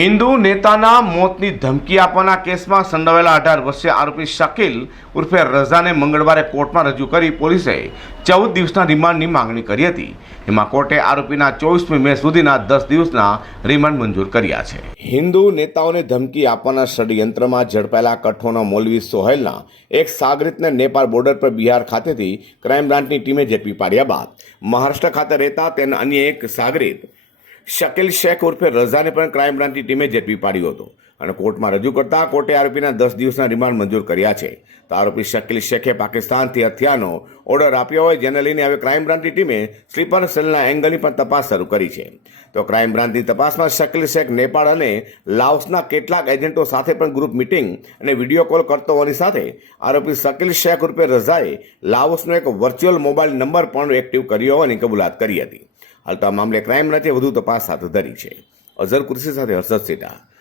હિન્દુ નેતાના મોતની ધમકી આપવાના કેસમાં સંડોવાયેલા અઢાર વર્ષીય આરોપી શકીલ ઉર્ફે રઝાને મંગળવારે કોર્ટમાં રજૂ કરી પોલીસે ચૌદ દિવસના રિમાન્ડની માંગણી કરી હતી. એમાં કોર્ટે આરોપીના ચોવીસમી મે સુધીના દસ દિવસના રિમાન્ડ મંજૂર કર્યા છે. હિન્દુ નેતાઓને ધમકી આપવાના ષડયંત્રમાં ઝડપાયેલા કઠોના મૌલવી સોહેલના એક સાગરિતને નેપાળ બોર્ડર પર બિહાર ખાતેથી ક્રાઇમ બ્રાન્ચની ટીમે ઝડપી પાડ્યા બાદ. મહારાષ્ટ્ર ખાતે રહેતા તેના અન્ય એક સાગરિત શકીલ શેખ ઉર્ફે રઝાને પણ ક્રાઇમ બ્રાન્ચની ટીમે ઝડપી પાડ્યો હતો. અને કોર્ટમાં રજૂ કરતા કોર્ટે આરોપીના દસ દિવસના રિમાન્ડ મંજૂર કર્યા છે. તો આરોપી શકીલ શેખે પાકિસ્તાનથી હથિયારનો ઓર્ડર આપ્યો હોય જેને લઈને હવે ક્રાઇમ બ્રાન્ચની ટીમે સ્લીપર સેલના એંગલની પણ તપાસ શરૂ કરી છે. તો ક્રાઇમ બ્રાન્ચની તપાસમાં શકીલ શેખ નેપાળ અને લાઓસના કેટલાક એજન્ટો સાથે પણ ગ્રુપ મિટિંગ અને વીડિયો કોલ કરતો હોવાની સાથે આરોપી શકીલ શેખ ઉર્ફે રઝાએ લાઓસનો એક વર્ચ્યુઅલ મોબાઈલ નંબર પણ એક્ટિવ કર્યો હોવાની કબૂલાત કરી હતી. હાલ તો આ મામલે ક્રાઇમ બ્રાન્ચે વધુ તપાસ હાથ ધરી છે. અઝર કુર્સી સાથે હર્ષદ સેટા.